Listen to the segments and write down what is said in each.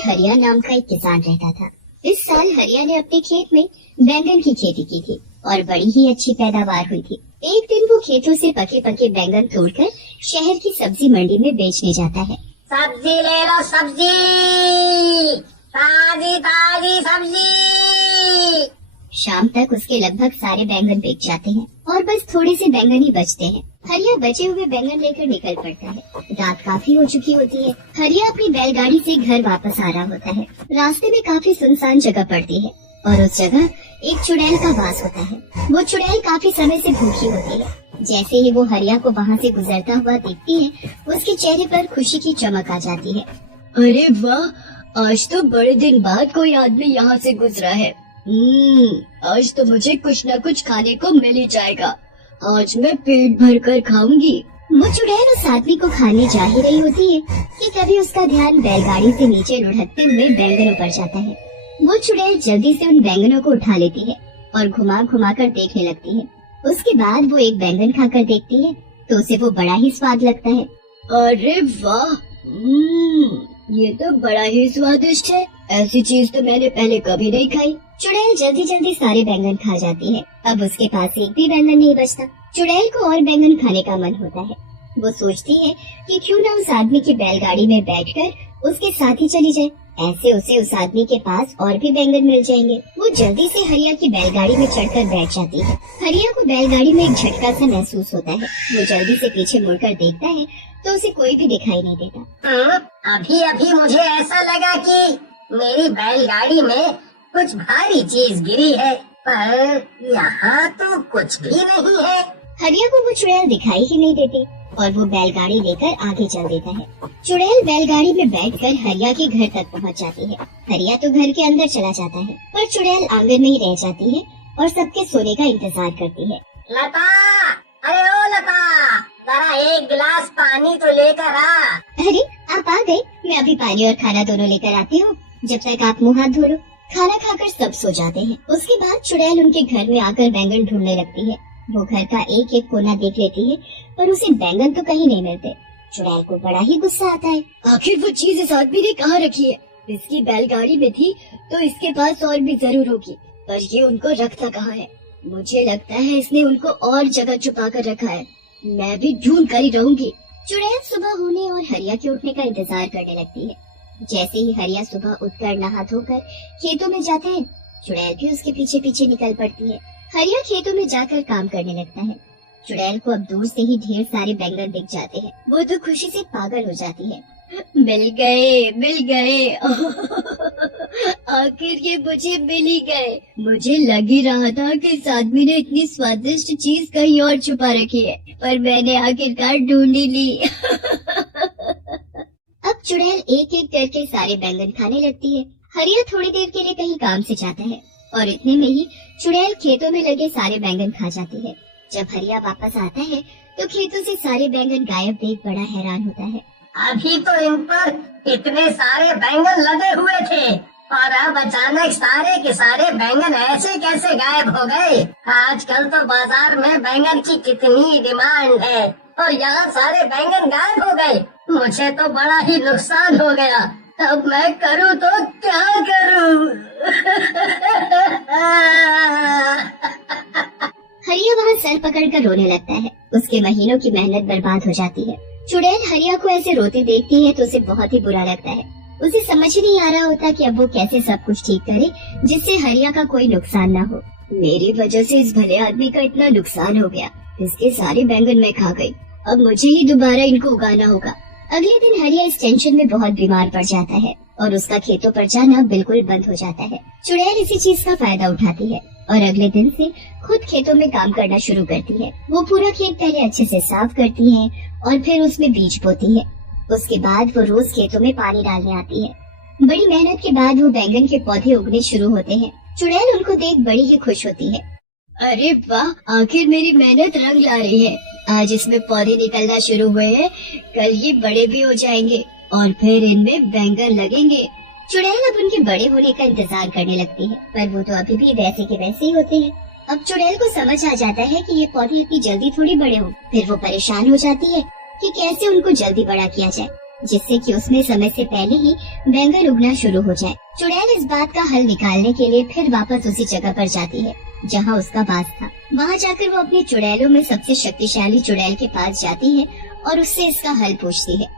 हरिया नाम का एक किसान रहता था। इस साल हरिया ने अपने खेत में बैंगन की खेती की थी और बड़ी ही अच्छी पैदावार हुई थी। एक दिन वो खेतों से पके पके बैंगन तोड़कर शहर की सब्जी मंडी में बेचने जाता है। सब्जी ले लो, सब्जी, ताजी ताजी सब्जी। शाम तक उसके लगभग सारे बैंगन बिक जाते हैं और बस थोड़े से बैंगन ही बचते हैं। हरिया बचे हुए बैंगन लेकर निकल पड़ता है। रात काफी हो चुकी होती है। हरिया अपनी बैलगाड़ी से घर वापस आ रहा होता है। रास्ते में काफी सुनसान जगह पड़ती है और उस जगह एक चुड़ैल का वास होता है। वो चुड़ैल काफी समय से भूखी होती है। जैसे ही वो हरिया को वहाँ से गुजरता हुआ देखती है, उसके चेहरे पर खुशी की चमक आ जाती है। अरे वाह, आज तो बड़े दिन बाद कोई आदमी यहाँ से गुजरा है। आज तो मुझे कुछ न कुछ खाने को मिल ही जाएगा। आज मैं पेट भर कर खाऊंगी। वो चुड़ैल उस आदमी को खाने जा ही रही होती है कि तभी उसका ध्यान बैलगाड़ी से नीचे लुढ़कते हुए बैंगनों पर जाता है। वो चुड़ैल जल्दी से उन बैंगनों को उठा लेती है और घुमा घुमा कर देखने लगती है। उसके बाद वो एक बैंगन खाकर देखती है तो उसे वो बड़ा ही स्वाद लगता है। अरे वाह, ये तो बड़ा ही स्वादिष्ट है। ऐसी चीज तो मैंने पहले कभी नहीं खाई। चुड़ैल जल्दी जल्दी सारे बैंगन खा जाती है। अब उसके पास एक भी बैंगन नहीं बचता। चुड़ैल को और बैंगन खाने का मन होता है। वो सोचती है कि क्यों न उस आदमी की बैलगाड़ी में बैठकर उसके साथ ही चली जाए। ऐसे उसे उस आदमी के पास और भी बैंगन मिल जाएंगे। वो जल्दी से हरिया की बैलगाड़ी में चढ़कर बैठ जाती है। हरिया को बैलगाड़ी में एक झटका सा महसूस होता है। वो जल्दी से पीछे मुड़कर देखता है तो उसे कोई भी दिखाई नहीं देता। अभी अभी मुझे ऐसा लगा कि मेरी बैलगाड़ी में कुछ भारी चीज गिरी है, पर यहाँ तो कुछ भी नहीं है। हरिया को वो चुड़ैल दिखाई ही नहीं देती और वो बैलगाड़ी लेकर आगे चल देता है। चुड़ैल बैलगाड़ी में बैठकर हरिया के घर तक पहुँच जाती है। हरिया तो घर के अंदर चला जाता है, पर चुड़ैल आंगन में ही रह जाती है और सबके सोने का इंतजार करती है। लता, अरे ओ लता, जरा एक गिलास पानी तो लेकर आ। अरे आप आ गए, मैं अभी पानी और खाना दोनों लेकर आती हूँ। जब तक आप मुँह हाथ धो लो। खाना खाकर सब सो जाते हैं। उसके बाद चुड़ैल उनके घर में आकर बैंगन ढूंढने लगती है। वो घर का एक एक कोना देख लेती है पर उसे बैंगन तो कहीं नहीं मिलते। चुड़ैल को बड़ा ही गुस्सा आता है। आखिर वो चीज इस आदमी ने कहाँ रखी है? इसकी बैलगाड़ी में थी तो इसके पास और भी जरूर होगी, पर ये उनको रखता कहाँ है? मुझे लगता है इसने उनको और जगह छुपा कर रखा है। मैं भी ढूंढ कर ही रहूंगी। चुड़ैल सुबह होने और हरिया के उठने का इंतजार करने लगती है। जैसे ही हरिया सुबह उठकर नहा धोकर खेतों में जाता है, चुड़ैल भी उसके पीछे पीछे निकल पड़ती है। हरिया खेतों में जाकर काम करने लगता है। चुड़ैल को अब दूर से ही ढेर सारे बैंगन दिख जाते हैं। वो तो खुशी से पागल हो जाती है। मिल गए, मिल गए। आखिर ये मुझे मिल ही गए। मुझे लग ही रहा था कि इस आदमी ने इतनी स्वादिष्ट चीज कहीं और छुपा रखी है, पर मैंने आखिरकार ढूंढ ही ली। अब चुड़ैल एक एक करके सारे बैंगन खाने लगती है। हरिया थोड़ी देर के लिए कहीं काम से जाता है और इतने में ही चुड़ैल खेतों में लगे सारे बैंगन खा जाती है। जब हरिया वापस आता है तो खेतों से सारे बैंगन गायब देख बड़ा हैरान होता है। अभी तो इन पर इतने सारे बैंगन लगे हुए थे और अब अचानक सारे के सारे बैंगन ऐसे कैसे गायब हो गए? आजकल तो बाजार में बैंगन की कितनी डिमांड है और यहाँ सारे बैंगन गायब हो गए। मुझे तो बड़ा ही नुकसान हो गया। अब मैं करूँ तो क्या करूँ? हरिया वहाँ सर पकड़कर रोने लगता है। उसके महीनों की मेहनत बर्बाद हो जाती है। चुड़ैल हरिया को ऐसे रोते देखती है तो उसे बहुत ही बुरा लगता है। उसे समझ ही नहीं आ रहा होता कि अब वो कैसे सब कुछ ठीक करे जिससे हरिया का कोई नुकसान न हो। मेरी वजह से इस भले आदमी का इतना नुकसान हो गया। इसके सारे बैंगन मैं खा गई। अब मुझे ही दोबारा इनको उगाना होगा। अगले दिन हरिया इस टेंशन में बहुत बीमार पड़ जाता है और उसका खेतों पर जाना बिल्कुल बंद हो जाता है। चुड़ैल इसी चीज का फायदा उठाती है और अगले दिन से खुद खेतों में काम करना शुरू करती है। वो पूरा खेत पहले अच्छे से साफ करती है और फिर उसमें बीज बोती है। उसके बाद वो रोज खेतों में पानी डालने आती है। बड़ी मेहनत के बाद वो बैंगन के पौधे उगने शुरू होते हैं। चुड़ैल उनको देख बड़ी ही खुश होती है। अरे वाह, आखिर मेरी मेहनत रंग ला रही है। आज इसमें पौधे निकलना शुरू हुए हैं, कल ये बड़े भी हो जाएंगे और फिर इनमें बैंगन लगेंगे। चुड़ैल अब उनके बड़े होने का इंतजार करने लगती है, पर वो तो अभी भी वैसे के वैसे ही होते हैं। अब चुड़ैल को समझ आ जाता है कि ये पौधे इतनी जल्दी थोड़ी बड़े हों। फिर वो परेशान हो जाती है कि कैसे उनको जल्दी बड़ा किया जाए। जिससे कि उसमें समय से पहले ही बैंगन उगना शुरू हो जाए। चुड़ैल इस बात का हल निकालने के लिए फिर वापस उसी जगह पर जाती है जहाँ उसका वास था। वहाँ जाकर वो अपनी चुड़ैलों में सबसे शक्तिशाली चुड़ैल के पास जाती है और उससे इसका हल पूछती है।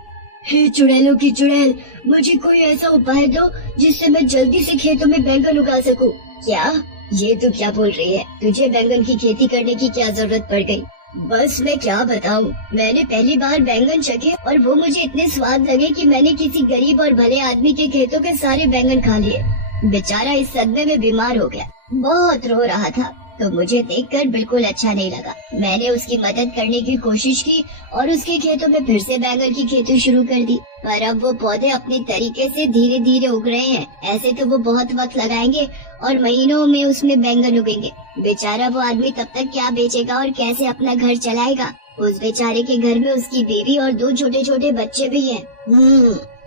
हे चुड़ैलों की चुड़ैल, मुझे कोई ऐसा उपाय दो जिससे मैं जल्दी से खेतों में बैंगन उगा सकूं। क्या? ये तू क्या बोल रही है? तुझे बैंगन की खेती करने की क्या जरूरत पड़ गई? बस मैं क्या बताऊं, मैंने पहली बार बैंगन चखे और वो मुझे इतने स्वाद लगे कि मैंने किसी गरीब और भले आदमी के खेतों के सारे बैंगन खा लिए। बेचारा इस सदमे में बीमार हो गया, बहुत रो रहा था, तो मुझे देखकर बिल्कुल अच्छा नहीं लगा। मैंने उसकी मदद करने की कोशिश की और उसके खेतों में फिर से बैंगन की खेती शुरू कर दी। पर अब वो पौधे अपने तरीके से धीरे धीरे उग रहे हैं। ऐसे तो वो बहुत वक्त लगाएंगे और महीनों में उसमें बैंगन उगेंगे। बेचारा वो आदमी तब तक क्या बेचेगा और कैसे अपना घर चलाएगा? उस बेचारे के घर में उसकी बीवी और 2 छोटे छोटे बच्चे भी हैं।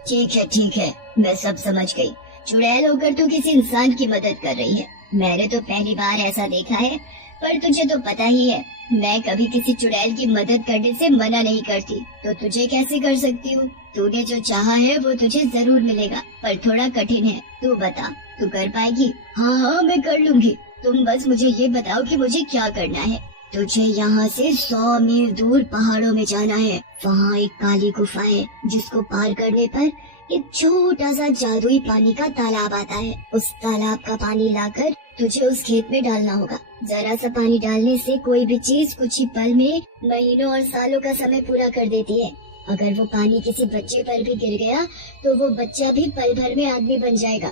ठीक है, मैं सब समझ गई। चुड़ैल होकर तू किसी इंसान की मदद कर रही है। मैंने तो पहली बार ऐसा देखा है, पर तुझे तो पता ही है मैं कभी किसी चुड़ैल की मदद करने से मना नहीं करती, तो तुझे कैसे कर सकती हूँ? तूने जो चाहा है वो तुझे जरूर मिलेगा, पर थोड़ा कठिन है। तू बता, तू कर पाएगी? हाँ, मैं कर लूंगी। तुम बस मुझे ये बताओ कि मुझे क्या करना है। तुझे यहाँ से 100 मील दूर पहाड़ों में जाना है। वहाँ एक काली गुफा है जिसको पार करने पर एक छोटा सा जादुई पानी का तालाब आता है। उस तालाब का पानी लाकर तुझे उस खेत में डालना होगा। जरा सा पानी डालने से कोई भी चीज कुछ ही पल में महीनों और सालों का समय पूरा कर देती है। अगर वो पानी किसी बच्चे पर भी गिर गया तो वो बच्चा भी पल भर में आदमी बन जाएगा।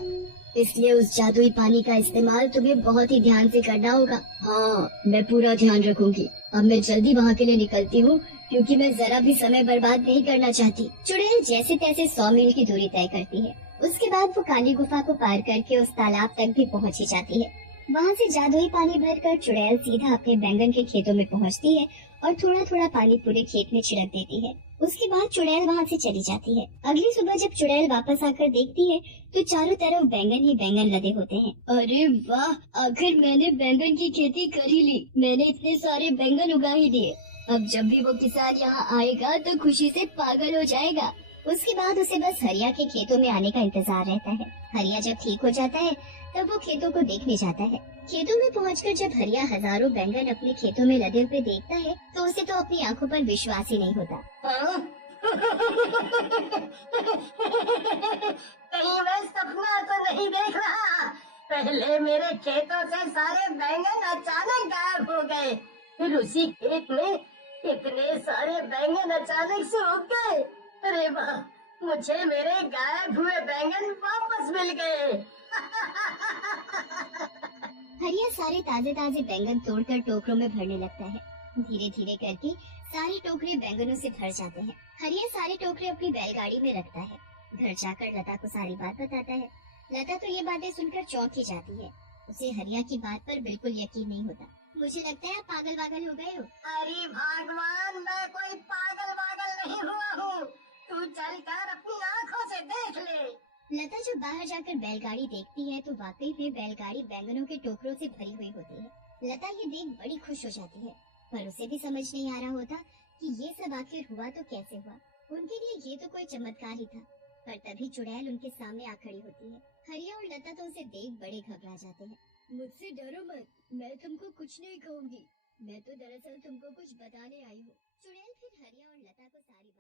इसलिए उस जादुई पानी का इस्तेमाल तुम्हें बहुत ही ध्यान से करना होगा। हाँ, मैं पूरा ध्यान रखूंगी। अब मैं जल्दी वहाँ के लिए निकलती हूँ, क्योंकि मैं जरा भी समय बर्बाद नहीं करना चाहती। चुड़ैल जैसे तैसे 100 मील की दूरी तय करती है। उसके बाद वो काली गुफा को पार करके उस तालाब तक भी पहुंच ही जाती है। वहाँ से जादुई पानी भरकर चुड़ैल सीधा अपने बैंगन के खेतों में पहुँचती है और थोड़ा थोड़ा पानी पूरे खेत में छिड़क देती है। उसके बाद चुड़ैल वहाँ से चली जाती है। अगली सुबह जब चुड़ैल वापस आकर देखती है तो चारों तरफ बैंगन ही बैंगन लदे होते हैं। अरे वाह, आखिर मैंने बैंगन की खेती कर ही ली। मैंने इतने सारे बैंगन उगा ही दिए। अब जब भी वो किसान यहाँ आएगा तो खुशी से पागल हो जाएगा। उसके बाद उसे बस हरिया के खेतों में आने का इंतजार रहता है। हरिया जब ठीक हो जाता है तब वो खेतों को देखने जाता है। खेतों में पहुंचकर जब हरिया हजारों बैंगन अपने खेतों में लदे हुए देखता है तो उसे तो अपनी आंखों पर विश्वास ही नहीं होता। कहीं मैं सपना तो नहीं देख रहा? पहले मेरे खेतों से सारे बैंगन अचानक गायब हो गए, फिर उसी खेत में इतने सारे बैंगन अचानक से उग गए। अरे वाह, मुझे मेरे गायब हुए बैंगन वापस मिल गए। हरिया सारे ताजे ताजे बैंगन तोड़कर टोकरों में भरने लगता है। धीरे धीरे करके सारे टोकरे बैंगनों से भर जाते हैं। हरिया सारे टोकरे अपनी बैलगाड़ी में रखता है। घर जाकर लता को सारी बात बताता है। लता तो ये बातें सुनकर चौंक ही जाती है। उसे हरिया की बात पर बिल्कुल यकीन नहीं होता। मुझे लगता है आप पागल वागल हो गए हो। अरे भगवान, मैं कोई पागल वागल नहीं हुआ हूँ। तू चलकर अपनी आँखों से देख ले। लता जब बाहर जाकर बैलगाड़ी देखती है तो वाकई में बैलगाड़ी बैंगनों के टोकरों से भरी हुई होती है। लता ये देख बड़ी खुश हो जाती है, पर उसे भी समझ नहीं आ रहा होता कि ये सब आखिर हुआ तो कैसे हुआ। उनके लिए ये तो कोई चमत्कार ही था। पर तभी चुड़ैल उनके सामने आ खड़ी होती है। हरिया और लता तो उसे देख बड़े घबरा जाते हैं। मुझसे डरो मत, मैं तुमको कुछ नहीं कहूँगी। मैं तो दरअसल तुमको कुछ बताने आई हूँ। चुड़ैल फिर हरिया और लता को सारी